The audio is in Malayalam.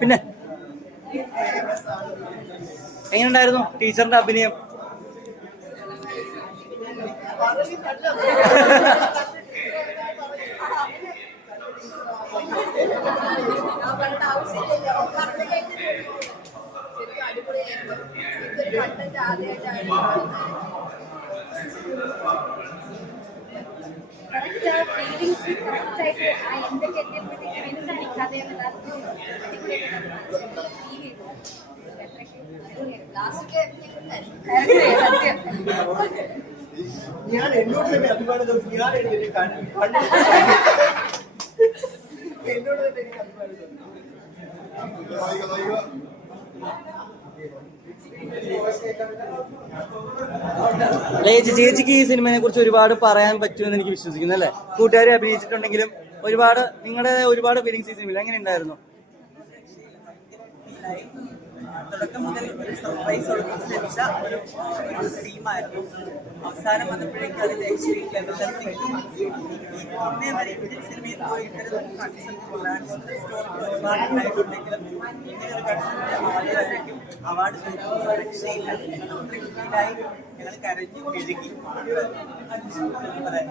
പിന്നെ എങ്ങനെയുണ്ടായിരുന്നു ടീച്ചറിന്റെ അഭിനയം? ഞാൻ എന്നോട് തന്നെ അഭിമാനം തോന്നി. ഞാൻ എന്നോട് തന്നെ എനിക്ക് അഭിമാനം തോന്നി. ചേച്ചിക്ക് ഈ സിനിമയെ കുറിച്ച് ഒരുപാട് പറയാൻ പറ്റുമെന്ന് എനിക്ക് വിശ്വസിക്കുന്നു അല്ലേ? കൂട്ടുകാരെ അഭിനയിച്ചിട്ടുണ്ടെങ്കിലും നിങ്ങളുടെ ഒരുപാട് ഫീലിങ്സ് ഈ സിനിമയിൽ എങ്ങനെ ഉണ്ടായിരുന്നു? തുടക്കം മുതൽ ഒരു സർപ്രൈസ് ഓൾമോസ്റ്റ് ലഭിച്ച ഒരു ടീമായിരുന്നു. അവസാനം വന്നപ്പോഴേക്കും അതിന്റെ എക്സ്ട്രീം ലെവലിലെത്തി. ഇന്നേ വരെ ഇന്ത്യൻ സിനിമയിൽ പോയി ഇത്തരം കൺസെപ്റ്റ് സ്റ്റോറി ഒരുപാട് ഉണ്ടായിട്ടുണ്ടെങ്കിലും ഇങ്ങനെ ഒരു കൺസെപ്റ്റ് ആദ്യമായിരിക്കും അവാർഡ് രക്ഷയില്ല. അത്രയും ഫീലായി ഞങ്ങൾ കരഞ്ഞു കിഴുകി പറയാൻ